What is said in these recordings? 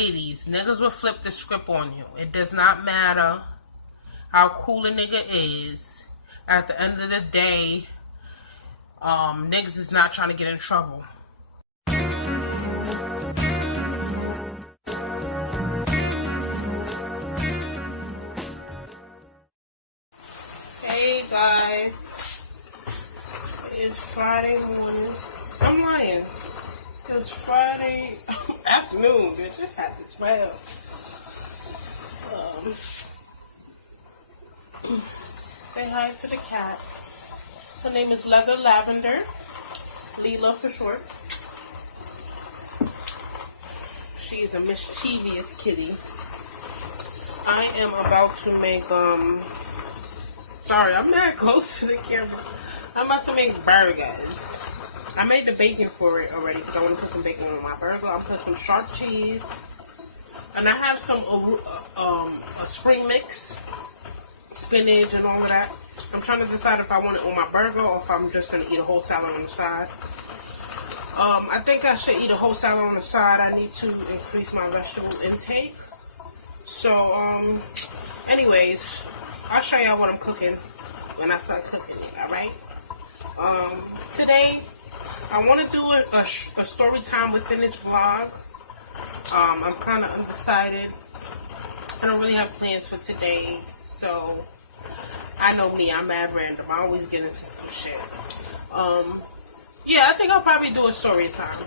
80s, niggas will flip the script on you. It does not matter how cool a nigga is. At the end of the day, niggas is not trying to get in trouble. Hey guys, it's Friday morning. I'm lying. It's Friday afternoon, bitch. It's happy 12. Say hi to the cat. Her name is Leather Lavender. Leela for short. She's a mischievous kitty. I am about to make, sorry, I'm not close to the camera. I'm about to make burgers. I made the bacon for it already because I want to put some bacon on my burger. I'm putting some sharp cheese. And I have some a spring mix, spinach and all of that. I'm trying to decide if I want it on my burger or if I'm just going to eat a whole salad on the side. I think I should eat a whole salad on the side. I need to increase my vegetable intake. So, anyways, I'll show y'all what I'm cooking when I start cooking it, alright? Today, I want to do a story time within this vlog. I'm kind of undecided. I don't really have plans for today, so I know me, I'm mad random. I always get into some shit. Yeah, I think I'll probably do a story time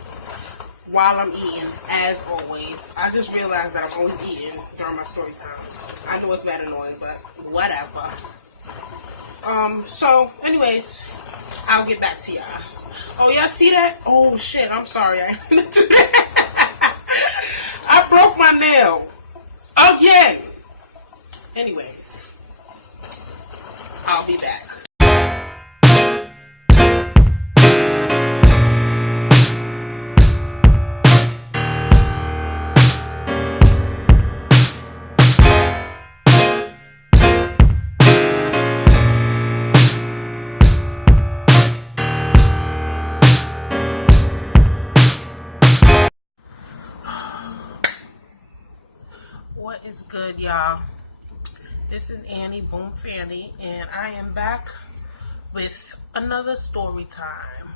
while I'm eating, as always. I just realized that I'm always eating during my story times. I know it's bad annoying, but whatever. So, anyways, I'll get back to y'all. Oh, y'all see that? Oh, shit, I'm sorry. I didn't do that. I broke my nail. Again. Anyways, I'll be back. What is good, y'all? This is Annie Boom Fanny, and I am back with another story time.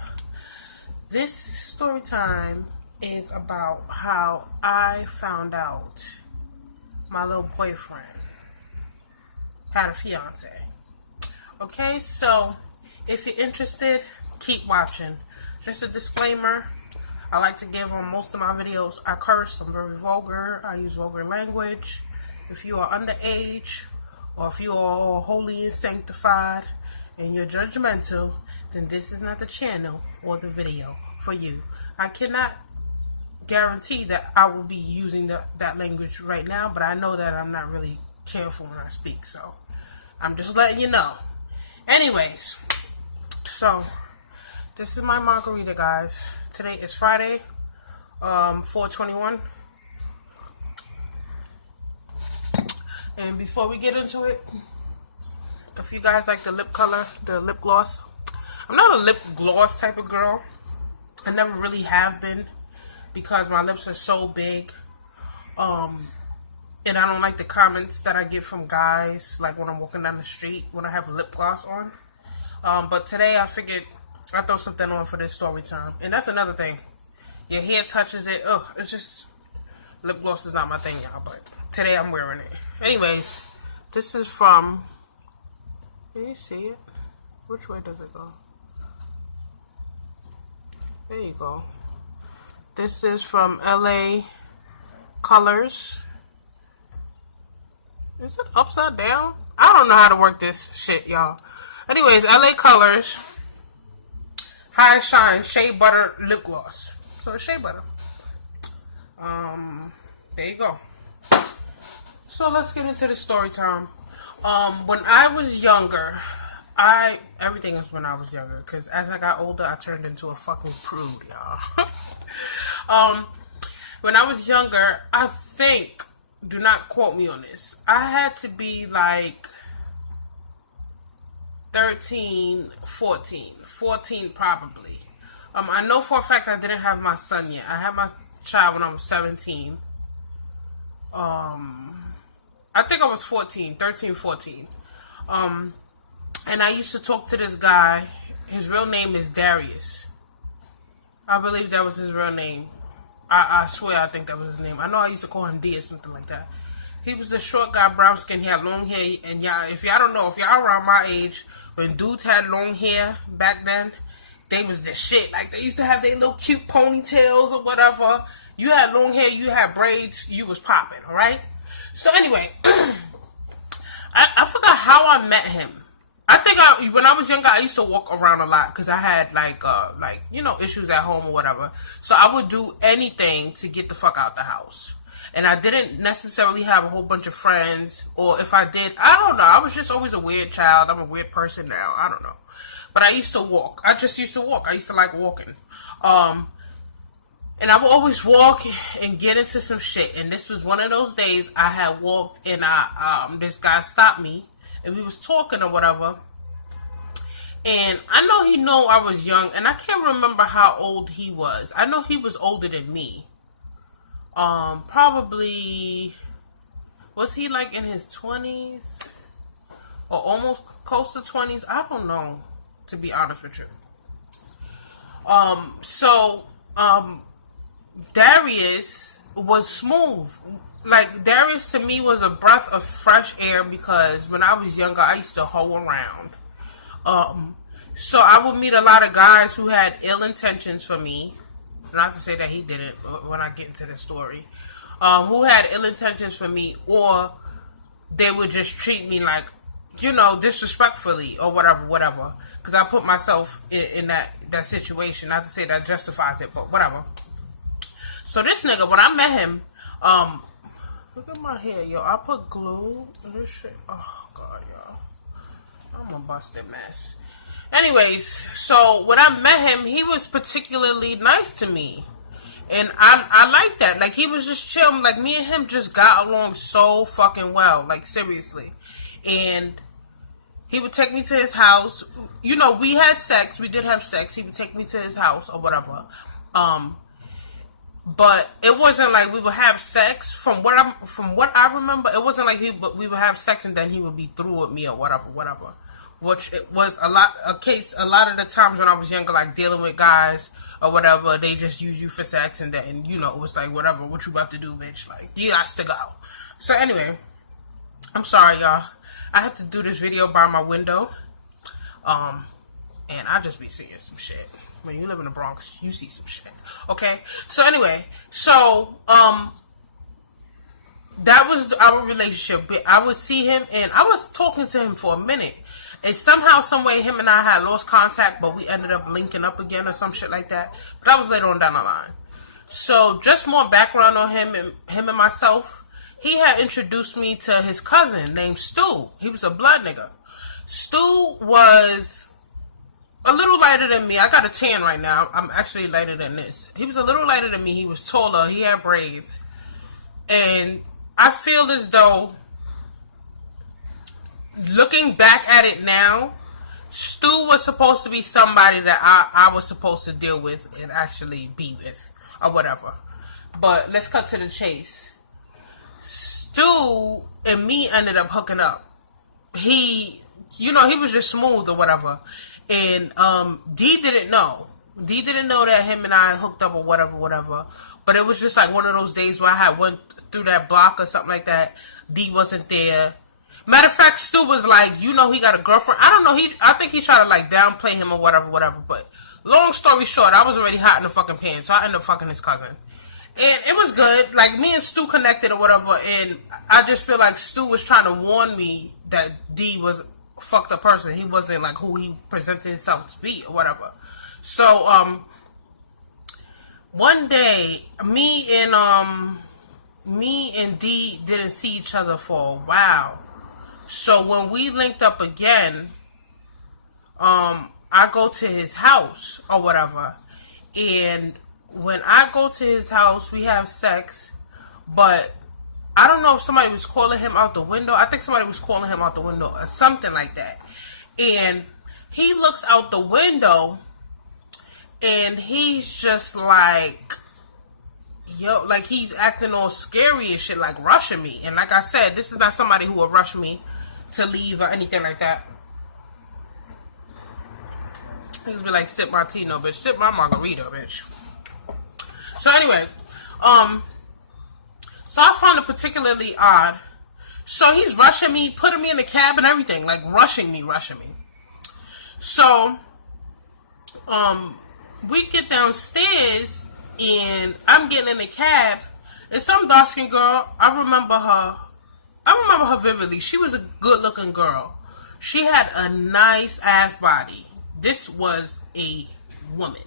This story time is about how I found out my little boyfriend had a fiance. Okay, so if you're interested, keep watching. Just a disclaimer. I like to give on most of my videos, I curse, I'm very vulgar, I use vulgar language. If you are underage, or if you are holy and sanctified, and you're judgmental, then this is not the channel or the video for you. I cannot guarantee that I will be using that language right now, but I know that I'm not really careful when I speak, so I'm just letting you know. Anyways, so this is my margarita, guys. Today is Friday, 4/21. And before we get into it, if you guys like the lip color, the lip gloss, I'm not a lip gloss type of girl. I never really have been because my lips are so big. And I don't like the comments that I get from guys, like when I'm walking down the street when I have lip gloss on. But today I figured I'll throw something on for this story time. And that's another thing. Your hair touches it. Ugh, it's just, lip gloss is not my thing, y'all. But today I'm wearing it. Anyways, this is from, can you see it? Which way does it go? There you go. This is from LA Colors. Is it upside down? I don't know how to work this shit, y'all. Anyways, LA Colors High Shine Shea Butter Lip Gloss. So it's shea butter. There you go. So let's get into the story time. When I was younger, everything was when I was younger, because as I got older, I turned into a fucking prude, y'all. When I was younger, I think, do not quote me on this, I had to be like 13, 14 probably. I know for a fact I didn't have my son yet. I had my child when I was 17. I think I was 14, 13, 14. And I used to talk to this guy. His real name is Darius. I believe that was his real name. I swear I think that was his name. I know I used to call him D or something like that. He was a short guy, brown skin. He had long hair. And y'all, if y'all don't know, if y'all around my age, when dudes had long hair back then, they was the shit. Like, they used to have their little cute ponytails or whatever. You had long hair, you had braids, you was popping, alright? So anyway, I forgot how I met him. I think when I was younger, I used to walk around a lot because I had like issues at home or whatever. So I would do anything to get the fuck out the house. And I didn't necessarily have a whole bunch of friends, or if I did, I don't know. I was just always a weird child. I'm a weird person now. I don't know. But I used to walk. I just used to walk. I used to like walking. And I would always walk and get into some shit. And this was one of those days I had walked and this guy stopped me and we was talking or whatever. And I know he knew I was young, and I can't remember how old he was. I know he was older than me. Probably, was he like in his 20s? Or almost close to 20s? I don't know, to be honest with you. Darius was smooth. Like, Darius to me was a breath of fresh air because when I was younger, I used to hoe around. So I would meet a lot of guys who had ill intentions for me. Not to say that he didn't when I get into the story. Who had ill intentions for me, or they would just treat me like, disrespectfully or whatever. Because I put myself in that situation. Not to say that justifies it, but whatever. So this nigga, when I met him, look at my hair, yo. I put glue in this shit. Oh, God, yo. I'm a busted mess. Anyways, so when I met him, he was particularly nice to me. And I like that. Like, he was just chill. Like, me and him just got along so fucking well. Like, seriously. And he would take me to his house. We had sex. We did have sex. He would take me to his house or whatever. But it wasn't like we would have sex. From what I remember, it wasn't like we would have sex and then he would be through with me or whatever. Which it was a lot of the times when I was younger, like dealing with guys or whatever, they just use you for sex and then, it was like, whatever, what you about to do, bitch? Like, you got to go. So anyway, I'm sorry, y'all. I have to do this video by my window. And I just be seeing some shit. When you live in the Bronx, you see some shit. Okay? So anyway, that was our relationship. I would see him, and I was talking to him for a minute. And somehow, some way, him and I had lost contact, but we ended up linking up again or some shit like that. But that was later on down the line. So, just more background on him and myself. He had introduced me to his cousin named Stu. He was a blood nigga. Stu was a little lighter than me. I got a tan right now. I'm actually lighter than this. He was a little lighter than me. He was taller. He had braids. And I feel as though, looking back at it now, Stu was supposed to be somebody that I was supposed to deal with and actually be with or whatever. But let's cut to the chase. Stu and me ended up hooking up. He was just smooth or whatever. And D didn't know. D didn't know that him and I hooked up or whatever. But it was just like one of those days where I had went through that block or something like that. D wasn't there. Matter of fact, Stu was like, he got a girlfriend. I don't know. I think he tried to like downplay him or whatever. But long story short, I was already hot in the fucking pants. So I ended up fucking his cousin. And it was good. Like, me and Stu connected or whatever. And I just feel like Stu was trying to warn me that D was a fucked up person. He wasn't like who he presented himself to be or whatever. So, one day, me and D didn't see each other for a while. So when we linked up again, I go to his house or whatever. And when I go to his house, we have sex. But I don't know if somebody was calling him out the window. I think somebody was calling him out the window or something like that. And he looks out the window and he's just like, yo, like he's acting all scary and shit, like rushing me. And like I said, this is not somebody who will rush me to leave or anything like that. He's be like, sip my tea, no, bitch. Sip my margarita, bitch. So anyway, so I found it particularly odd. So he's rushing me, putting me in the cab and everything, like rushing me. So, we get downstairs and I'm getting in the cab. And some dark-skinned girl, I remember her vividly. She was a good-looking girl. She had a nice ass body. This was a woman.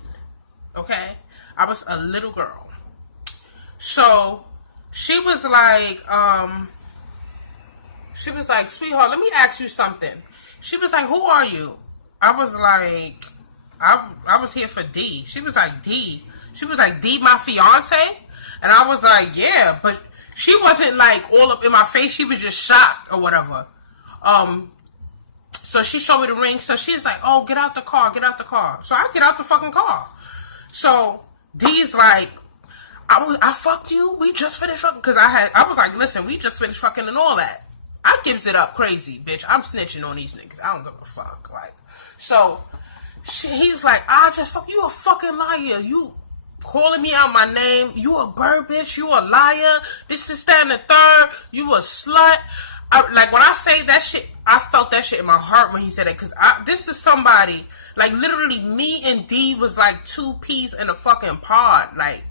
Okay? I was a little girl. So, she was like, sweetheart, let me ask you something. She was like, who are you? I was like, I was here for D. She was like, D? She was like, D, my fiance? And I was like, yeah, but she wasn't like all up in my face. She was just shocked or whatever. So she showed me the ring. So she's like, oh, get out the car. So I get out the fucking car. So D's like, I fucked you. We just finished fucking. Because I was like, listen, we just finished fucking and all that. I gives it up crazy, bitch. I'm snitching on these niggas. I don't give a fuck. Like, so he's like, I just fuck you, a fucking liar. You calling me out my name. You a bird, bitch. You a liar. This is that and the third. You a slut. Like when I say that shit, I felt that shit in my heart when he said it. Because this is somebody, like literally me and D was like two peas in a fucking pod. Like,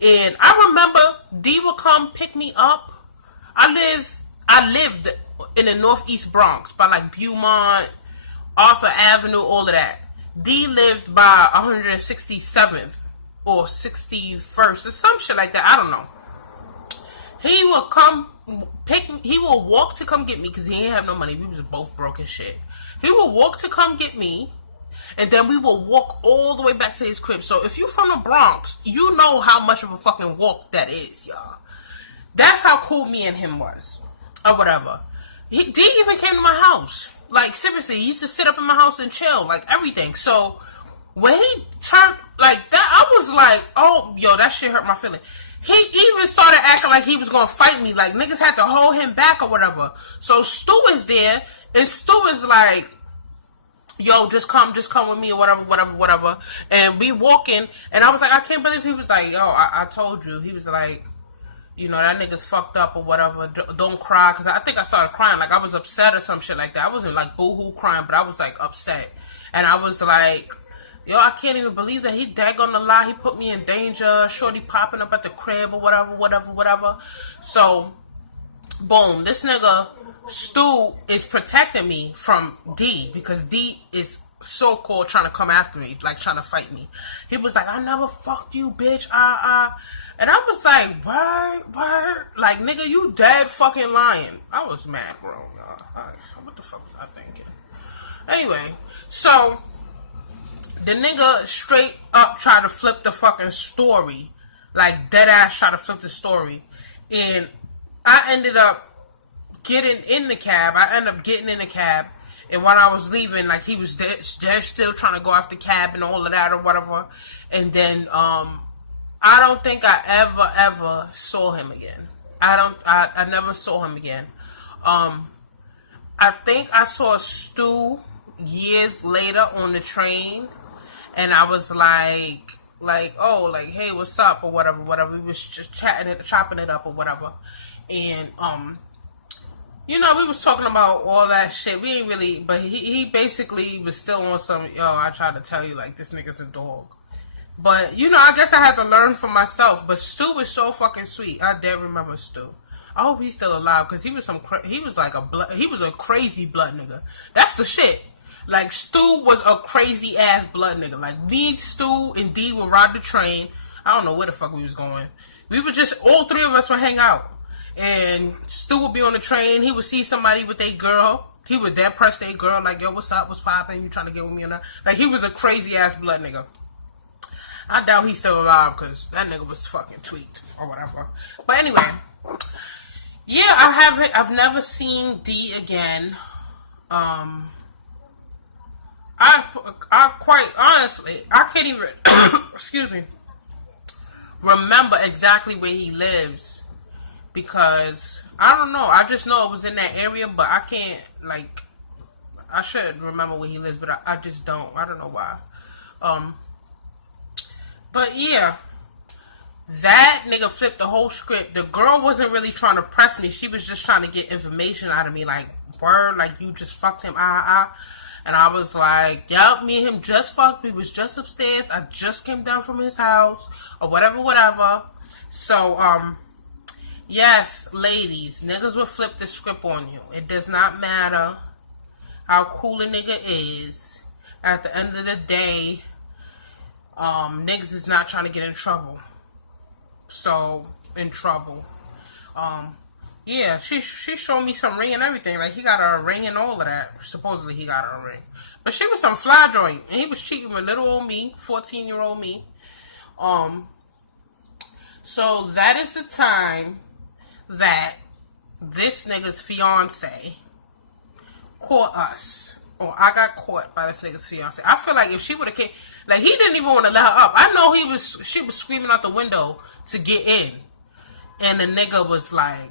and I remember D would come pick me up. I lived in the Northeast Bronx by like Beaumont, Arthur Avenue, all of that. D lived by 167th or 61st or some shit like that. I don't know. He would come pick me. He would walk to come get me because he didn't have no money. We was both broke as shit. He would walk to come get me, and then we would walk all the way back to his crib. So if you from the Bronx, you know how much of a fucking walk that is, y'all. That's how cool me and him was. Or whatever. D even came to my house. Like, seriously, he used to sit up in my house and chill. Like, everything. So, when he turned like that, I was like, oh, yo, that shit hurt my feeling. He even started acting like he was going to fight me. Like, niggas had to hold him back or whatever. So, Stu is there. And Stu is like, yo, just come with me or whatever. And we walking. And I was like, I can't believe he was like, yo, I told you. He was like, you know, that nigga's fucked up or whatever. Don't cry. Because I think I started crying. Like, I was upset or some shit like that. I wasn't, like, boo-hoo crying, but I was, like, upset. And I was like, yo, I can't even believe that he daggone the lie. He put me in danger. Shorty popping up at the crib or whatever. So, boom. This nigga, Stu, is protecting me from D. Because D is so-called trying to come after me. Like, trying to fight me. He was like, I never fucked you, bitch. And I was like, word. Like, nigga, you dead fucking lying. I was mad, bro. What the fuck was I thinking? Anyway, so the nigga straight up tried to flip the fucking story. Like, dead ass tried to flip the story. And I ended up getting in the cab. And when I was leaving, like, he was dead still trying to go after cab and all of that or whatever. And then, I don't think I ever saw him again. I never saw him again. I think I saw Stu years later on the train. And I was like, oh, like, hey, what's up or whatever. We was just chopping it up or whatever. And, you know, we was talking about all that shit. We ain't really, but he basically was still on some, yo, I tried to tell you, like, this nigga's a dog. But, you know, I guess I had to learn for myself. But Stu was so fucking sweet. I dare remember Stu. I hope he's still alive, because he was a crazy blood nigga. That's the shit. Like, Stu was a crazy ass blood nigga. Like, me, Stu, and D would ride the train. I don't know where the fuck we was going. We would just, all three of us would hang out. And Stu would be on the train. He would see somebody with a girl. He would dead press their girl, like, yo, what's up, what's poppin', you trying to get with me or not? Like, he was a crazy ass blood nigga. I doubt he's still alive, because that nigga was fucking tweaked or whatever. But anyway, yeah, I've never seen D again. I quite honestly, I can't even, excuse me, remember exactly where he lives because I don't know. I just know it was in that area, but I can't like. I should remember where he lives, but I just don't. I don't know why. But yeah, that nigga flipped the whole script. The girl wasn't really trying to press me. She was just trying to get information out of me. Like, word, like, you just fucked him, And I was like, yep, me and him just fucked. We was just upstairs. I just came down from his house. Or whatever. So, yes, ladies, niggas will flip the script on you. It does not matter how cool a nigga is. At the end of the day, niggas is not trying to get in trouble. So, in trouble. Yeah, she showed me some ring and everything. Like, he got her a ring and all of that. Supposedly, he got her a ring. But she was some fly joint. And he was cheating with little old me, 14-year-old me. So, that is the time that this nigga's fiance caught us. Or I got caught by this nigga's fiance. I feel like if she would have came... Like, he didn't even want to let her up. I know she was screaming out the window to get in. And the nigga was like...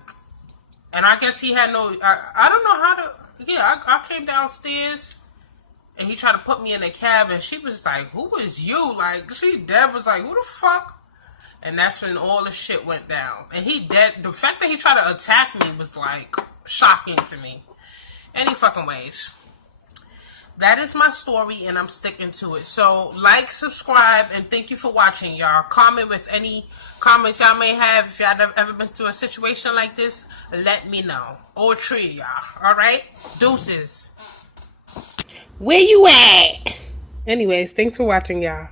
And I guess he had no... I don't know how to... Yeah, I came downstairs. And he tried to put me in the cab. And she was like, who is you? Like, she dead was like, who the fuck? And that's when all the shit went down. And he dead... The fact that he tried to attack me was like... shocking to me. Any fucking ways. That is my story, and I'm sticking to it. So, like, subscribe, and thank you for watching, y'all. Comment with any comments y'all may have. If y'all have ever been through a situation like this, let me know. Or tree, y'all. Alright? Deuces. Where you at? Anyways, thanks for watching, y'all.